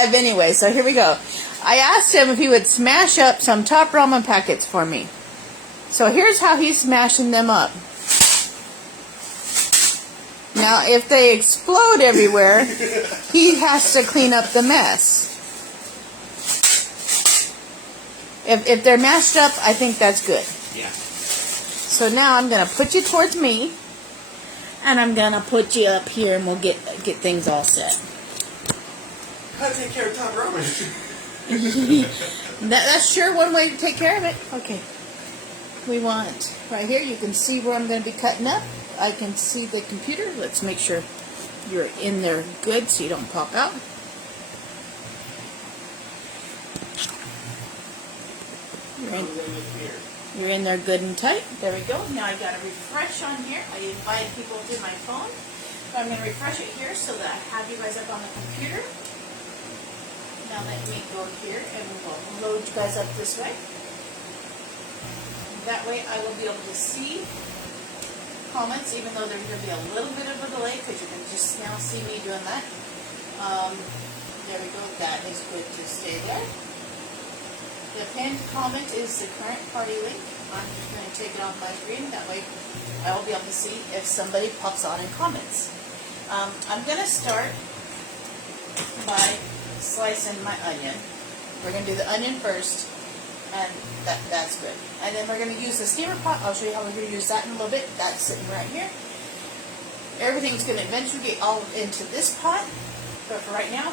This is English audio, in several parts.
Anyway, so here we go. I asked him if he would smash up some top ramen packets for me. So here's how he's smashing them up. Now, if they explode everywhere, he has to clean up the mess. If they're mashed up, I think that's good. Yeah. So now I'm going to put you towards me, and I'm going to put you up here, and we'll get things all set. How to take care of top ramen? That's sure one way to take care of it. Okay. We want, right here, you can see where I'm going to be cutting up. I can see the computer. Let's make sure you're in there good so you don't pop out. You're in there good and tight. There we go. Now I got to refresh on here. I invite people through my phone. So I'm going to refresh it here so that I have you guys up on the computer. Now let me go here and we'll load you guys up this way. That way I will be able to see comments, even though there's going to be a little bit of a delay because you can just now see me doing that. There we go. That is good to stay there. The pinned comment is the current party link. I'm just going to take it off my screen. That way I will be able to see if somebody pops on and comments. I'm going to start by slicing my onion. We're going to do the onion first, and that's good. And then we're going to use the steamer pot. I'll show you how we're going to use that in a little bit. That's sitting right here. Everything's going to eventually get all into this pot, but for right now,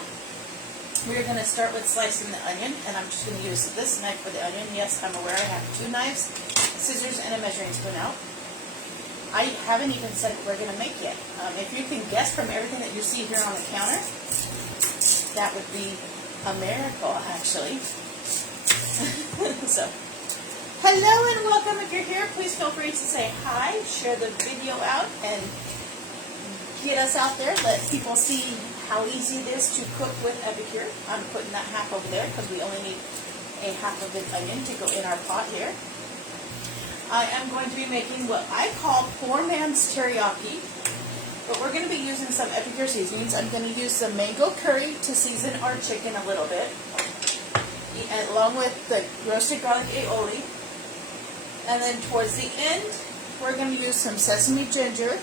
we're going to start with slicing the onion, and I'm just going to use this knife for the onion. Yes, I'm aware I have 2 knives, scissors, and a measuring spoon out. I haven't even said what we're going to make yet. If you can guess from everything that you see here on the counter, that would be a miracle, actually. So, hello and welcome. If you're here, please feel free to say hi, share the video out, and get us out there. Let people see how easy it is to cook with epicure. I'm putting that half over there because we only need a half of an onion to go in our pot here. I am going to be making what I call poor man's teriyaki. But we're going to be using some epicure seasonings. I'm going to use some mango curry to season our chicken a little bit, and along with the roasted garlic aioli. And then towards the end, we're going to use some sesame ginger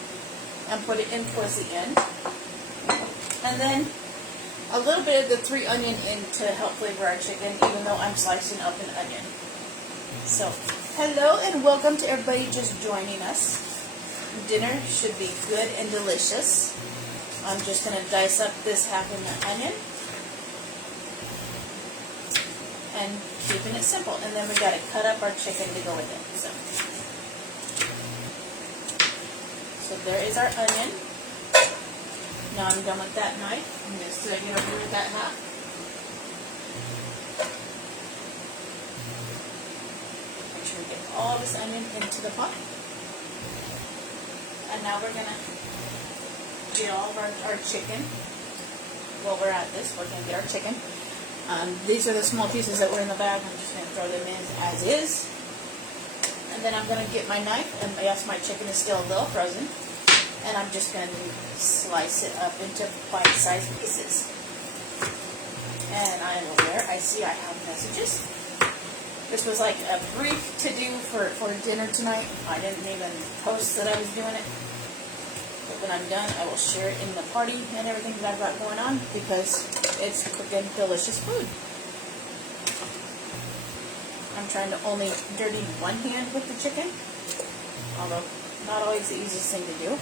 and put it in towards the end. And then a little bit of the 3 onion in to help flavor our chicken, even though I'm slicing up an onion. So, hello and welcome to everybody just joining us. Dinner should be good and delicious. I'm just going to dice up this half of the onion and keeping it simple. And then we got to cut up our chicken to go with it. So there is our onion. Now I'm done with that knife. I'm just going to get over with that half. Make sure we get all this onion into the pot. And now we're going to get all of our chicken. While we're at this, we're going to get our chicken. These are the small pieces that were in the bag. I'm just going to throw them in as is. And then I'm going to get my knife, and yes, my chicken is still a little frozen. And I'm just going to slice it up into bite-sized pieces. And I am aware, I see I have messages. This was like a brief to-do for dinner tonight. I didn't even post that I was doing it. But when I'm done, I will share it in the party and everything that I've got going on because it's cooking delicious food. I'm trying to only dirty one hand with the chicken, although not always the easiest thing to do.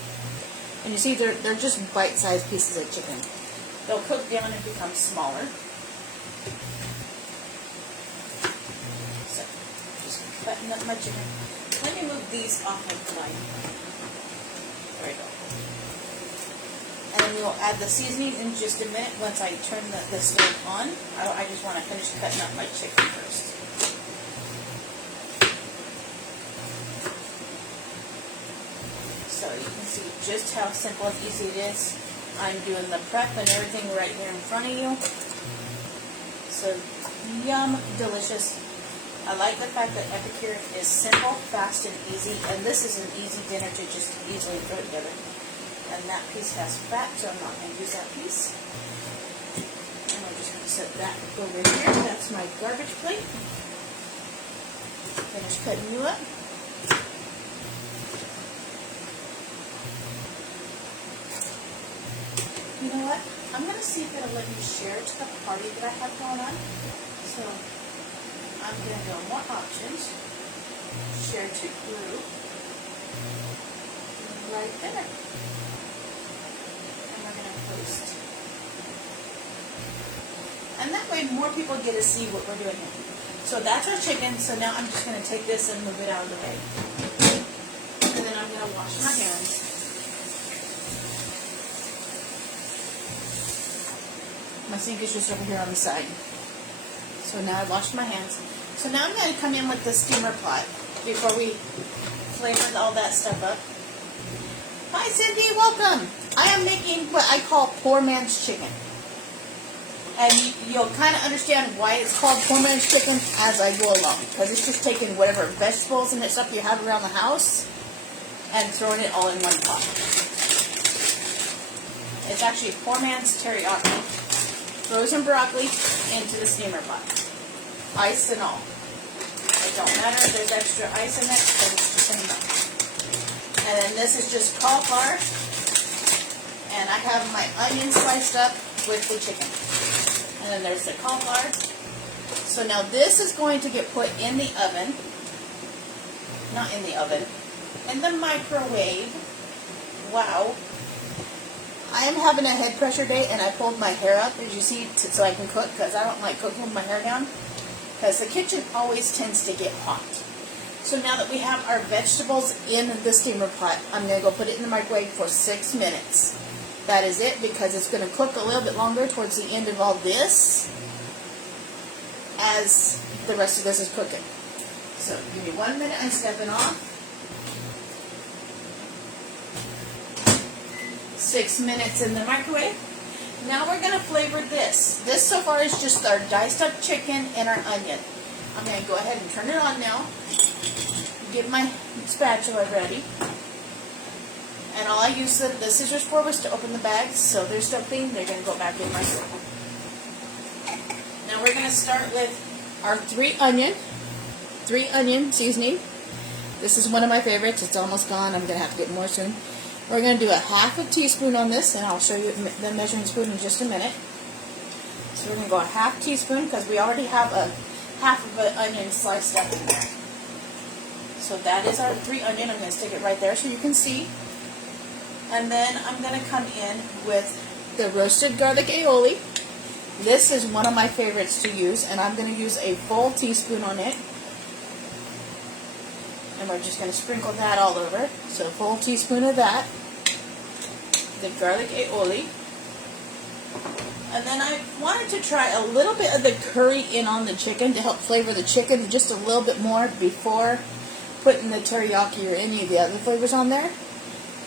And you see, they're just bite-sized pieces of chicken. They'll cook down and become smaller. So, just cutting up my chicken. Let me move these off of the knife. There we go. And then we'll add the seasoning in just a minute once I turn the stove on. I just want to finish cutting up my chicken first. So you can see just how simple and easy it is. I'm doing the prep and everything right here in front of you. So yum, delicious. I like the fact that epicure is simple, fast, and easy. And this is an easy dinner to just easily throw together. And that piece has fat, so I'm not going to use that piece. And we're just going to set that over here. That's my garbage plate. Finish cutting you up. You know what? I'm going to see if it'll let me share to the party that I have going on. So I'm going to go more options. Share to group. Right there. And we're going to post. And that way more people get to see what we're doing here. So that's our chicken. So now I'm just going to take this and move it out of the way. And then I'm going to wash my hands. My sink is just over here on the side. So now I've washed my hands. So now I'm going to come in with the steamer pot before we flavor all that stuff up. Hi Cindy, welcome. I am making what I call poor man's chicken. And you'll kind of understand why it's called poor man's chicken as I go along. Because it's just taking whatever vegetables and stuff you have around the house and throwing it all in one pot. It's actually poor man's teriyaki. Frozen broccoli into the steamer pot. Ice and all. It don't matter if there's extra ice in it because it's the same amount. And then this is just cauliflower. And I have my onion sliced up with the chicken. And then there's the cauliflower. So now this is going to get put in the oven. Not in the oven. In the microwave. Wow. I am having a head pressure day and I pulled my hair up, as you see, so I can cook because I don't like cooking with my hair down. Because the kitchen always tends to get hot. So now that we have our vegetables in the steamer pot, I'm going to go put it in the microwave for 6 minutes. That is it, because it's going to cook a little bit longer towards the end of all this as the rest of this is cooking. So give me 1 minute, I'm stepping off. 6 minutes in the microwave. Now we're going to flavor this. This so far is just our diced up chicken and our onion. I'm going to go ahead and turn it on now. Get my spatula ready. And all I used the scissors for was to open the bags, so they're still clean. They're going to go back in my drawer. Now we're going to start with our 3 onion seasoning. This is one of my favorites. It's almost gone. I'm going to have to get more soon. We're going to do a half a teaspoon on this, and I'll show you the measuring spoon in just a minute. So we're going to go a half teaspoon because we already have a half of an onion sliced up in there. So that is our 3 onion. I'm going to stick it right there so you can see. And then I'm going to come in with the roasted garlic aioli. This is one of my favorites to use, and I'm going to use a full teaspoon on it. And we're just going to sprinkle that all over. So a full teaspoon of that. The garlic aioli. And then I wanted to try a little bit of the curry in on the chicken to help flavor the chicken just a little bit more before putting the teriyaki or any of the other flavors on there.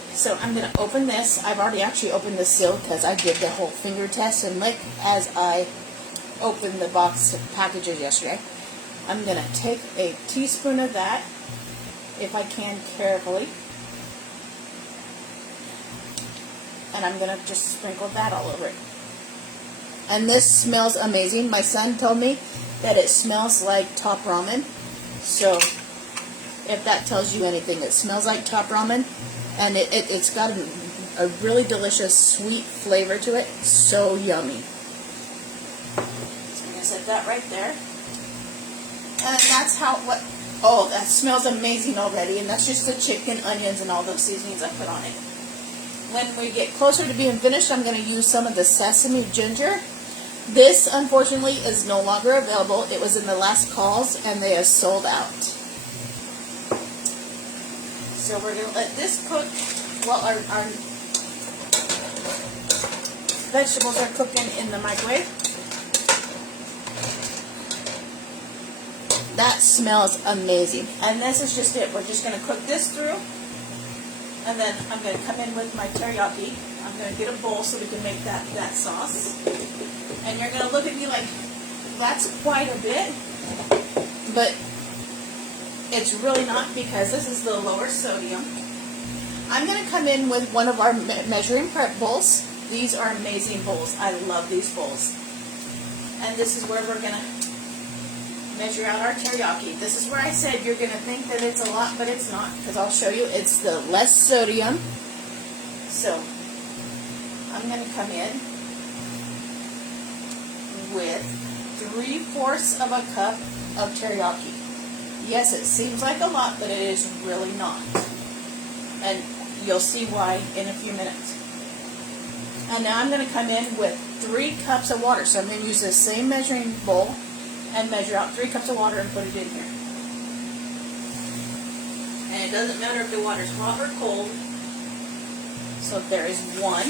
So I'm going to open this. I've already actually opened the seal because I did the whole finger test and lick as I opened the box of packages yesterday. I'm going to take a teaspoon of that, if I can carefully. And I'm going to just sprinkle that all over it. And this smells amazing. My son told me that it smells like top ramen. So if that tells you anything, it smells like top ramen. And it's got a really delicious sweet flavor to it. So yummy. So I'm going to set that right there. And that's oh, that smells amazing already. And that's just the chicken, onions, and all those seasonings I put on it. When we get closer to being finished, I'm going to use some of the sesame ginger. This, unfortunately, is no longer available. It was in the last calls, and they have sold out. So we're going to let this cook while our vegetables are cooking in the microwave. That smells amazing. And this is just it. We're just going to cook this through. And then I'm going to come in with my teriyaki. I'm going to get a bowl so we can make that sauce. And you're going to look at me like, that's quite a bit. But it's really not, because this is the lower sodium. I'm going to come in with one of our measuring prep bowls. These are amazing bowls. I love these bowls. And this is where we're going to measure out our teriyaki. This is where I said you're going to think that it's a lot, but it's not, because I'll show you it's the less sodium. So I'm going to come in with 3/4 of a cup of teriyaki. Yes, it seems like a lot, but it is really not. And you'll see why in a few minutes. And now I'm going to come in with 3 cups of water. So I'm going to use the same measuring bowl and measure out 3 cups of water and put it in here. And it doesn't matter if the water's hot or cold. So there is 1.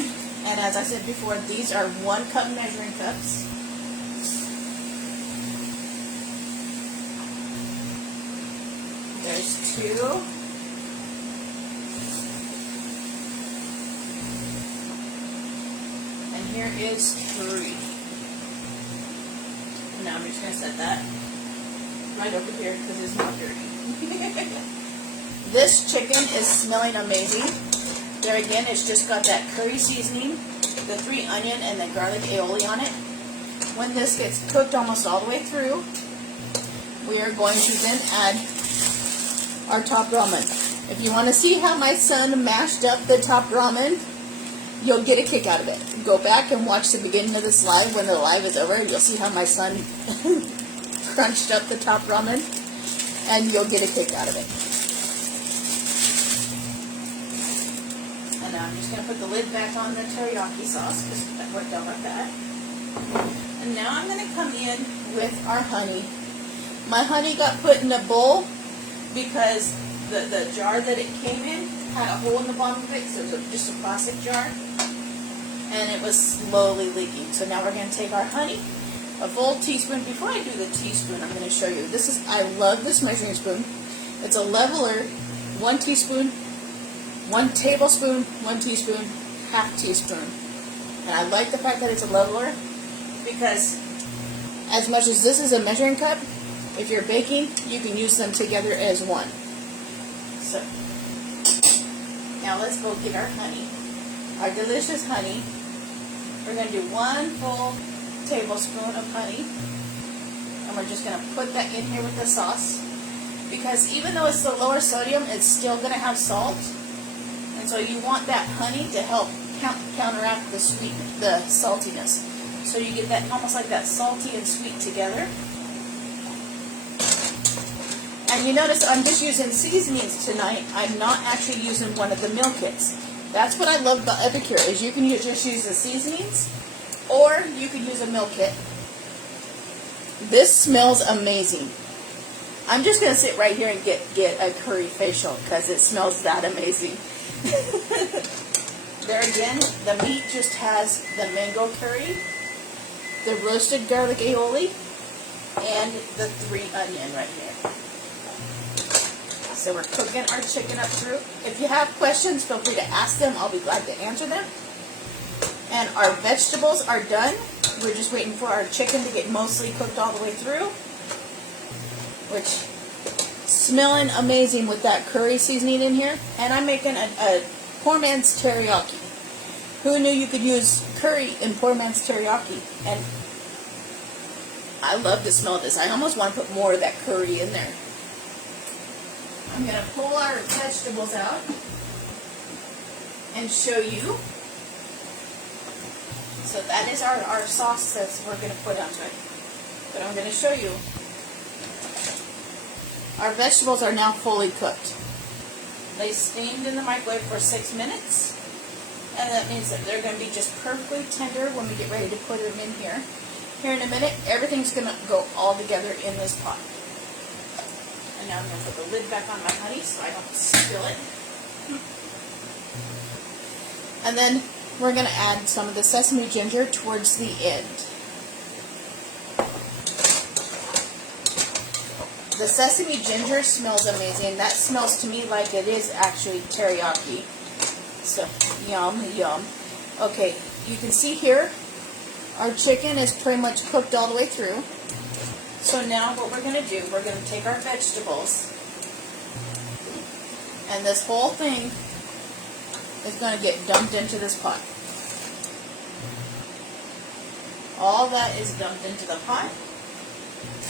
And as I said before, these are 1 cup measuring cups. There's 2. And here is 3. Now I'm just going to set that right over here because it's not dirty. This chicken is smelling amazing. There again, it's just got that curry seasoning, the 3 onion and the garlic aioli on it. When this gets cooked almost all the way through, we are going to then add our top ramen. If you want to see how my son mashed up the top ramen, you'll get a kick out of it. Go back and watch the beginning of this live. When the live is over, you'll see how my son crunched up the top ramen, and you'll get a kick out of it. And now I'm just going to put the lid back on the teriyaki sauce, because that worked out like that. And now I'm going to come in with our honey. My honey got put in a bowl because the jar that it came in had a hole in the bottom of it, so it was just a plastic jar, and it was slowly leaking. So now we're going to take our honey, a full teaspoon. Before I do the teaspoon, I'm going to show you. I love this measuring spoon. It's a leveler, 1 teaspoon, 1 tablespoon, 1 teaspoon, half teaspoon. And I like the fact that it's a leveler because as much as this is a measuring cup, if you're baking, you can use them together as one. So, now let's go get our honey, our delicious honey. We're going to do 1 full tablespoon of honey, and we're just going to put that in here with the sauce, because even though it's the lower sodium, it's still going to have salt, and so you want that honey to help counteract the saltiness. So you get that almost like that salty and sweet together. And you notice I'm just using seasonings tonight. I'm not actually using one of the meal kits. That's what I love about Epicure, is you can just use the seasonings, or you can use a meal kit. This smells amazing. I'm just going to sit right here and get a curry facial because it smells that amazing. There again, the meat just has the mango curry, the roasted garlic aioli, and the 3 onion right here. So we're cooking our chicken up through. If you have questions, feel free to ask them. I'll be glad to answer them. And our vegetables are done. We're just waiting for our chicken to get mostly cooked all the way through, which smelling amazing with that curry seasoning in here. And I'm making a poor man's teriyaki. Who knew you could use curry in poor man's teriyaki? And I love the smell of this. I almost want to put more of that curry in there. I'm going to pull our vegetables out and show you. So that is our sauce that we're going to put onto it. But I'm going to show you. Our vegetables are now fully cooked. They steamed in the microwave for 6 minutes. And that means that they're going to be just perfectly tender when we get ready to put them in here. Here in a minute, everything's going to go all together in this pot. And now I'm going to put the lid back on my honey so I don't spill it. And then we're going to add some of the sesame ginger towards the end. The sesame ginger smells amazing. That smells to me like it is actually teriyaki. So, yum, yum. Okay, you can see here, our chicken is pretty much cooked all the way through. So now what we're going to do, we're going to take our vegetables, and this whole thing is going to get dumped into this pot. all that is dumped into the pot.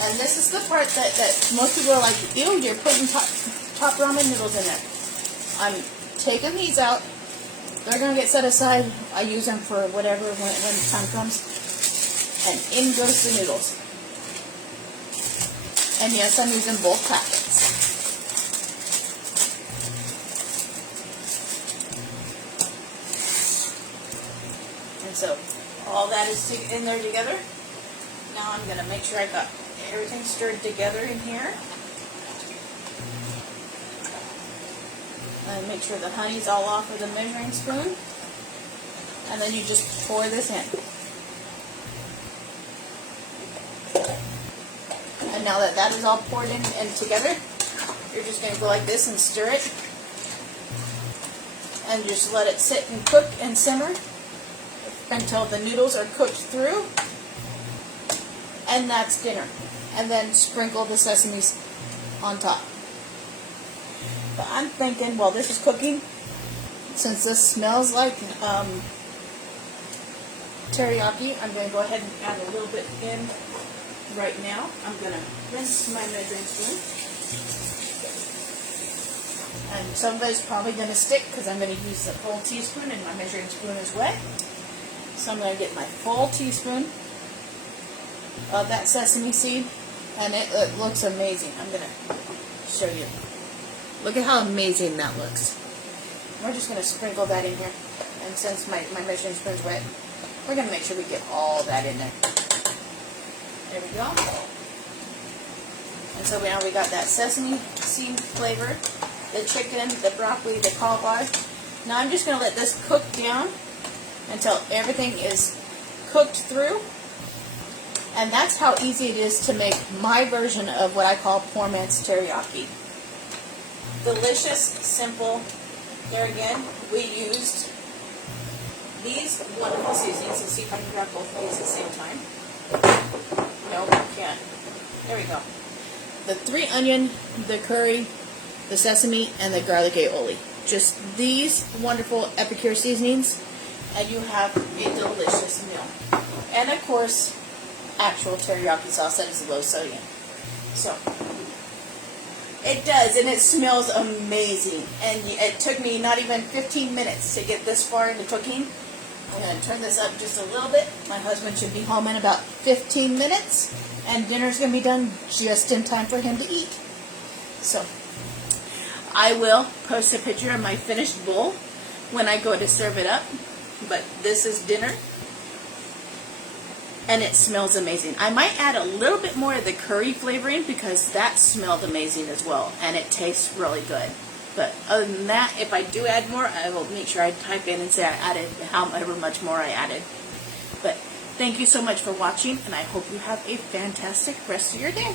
And this is the part that most people are like, ew, you're putting top ramen noodles in there. I'm taking these out. They're going to get set aside. I use them for whatever when the time comes. And in goes the noodles. And yes, I'm using both packets. And so all that is in there together. Now I'm going to make sure I got everything stirred together in here. And make sure the honey's all off with a measuring spoon. And then you just pour this in. And now that that is all poured in and together, you're just going to go like this and stir it. And just let it sit and cook and simmer until the noodles are cooked through. And that's dinner. And then sprinkle the sesame on top. But I'm thinking, while this is cooking, since this smells like teriyaki, I'm going to go ahead and add a little bit in right now. I'm going to rinse my measuring spoon. And some of it's probably going to stick because I'm going to use the full teaspoon and my measuring spoon is wet. So I'm going to get my full teaspoon of that sesame seed, and it looks amazing. I'm going to show you. Look at how amazing that looks. We're just going to sprinkle that in here. And since my measuring spoon's wet, we're going to make sure we get all that in there. There we go. And so now we got that sesame seed flavor, the chicken, the broccoli, the cauliflower. Now I'm just going to let this cook down until everything is cooked through. And that's how easy it is to make my version of what I call poor man's teriyaki. Delicious, simple. There again, we used these wonderful seasonings. Let's see if I can grab both of these at the same time. No, I can't. There we go. The 3 onion, the curry, the sesame, and the garlic aioli. Just these wonderful epicure seasonings, and you have a delicious meal. And of course, actual teriyaki sauce that is low sodium. So it does, and it smells amazing. And it took me not even 15 minutes to get this far into cooking. I'm going to turn this up just a little bit. My husband should be home in about 15 minutes, and dinner's going to be done just in time for him to eat. So I will post a picture of my finished bowl when I go to serve it up. But this is dinner. And it smells amazing. I might add a little bit more of the curry flavoring because that smelled amazing as well. And it tastes really good. But other than that, if I do add more, I will make sure I type in and say I added however much more I added. But thank you so much for watching, and I hope you have a fantastic rest of your day.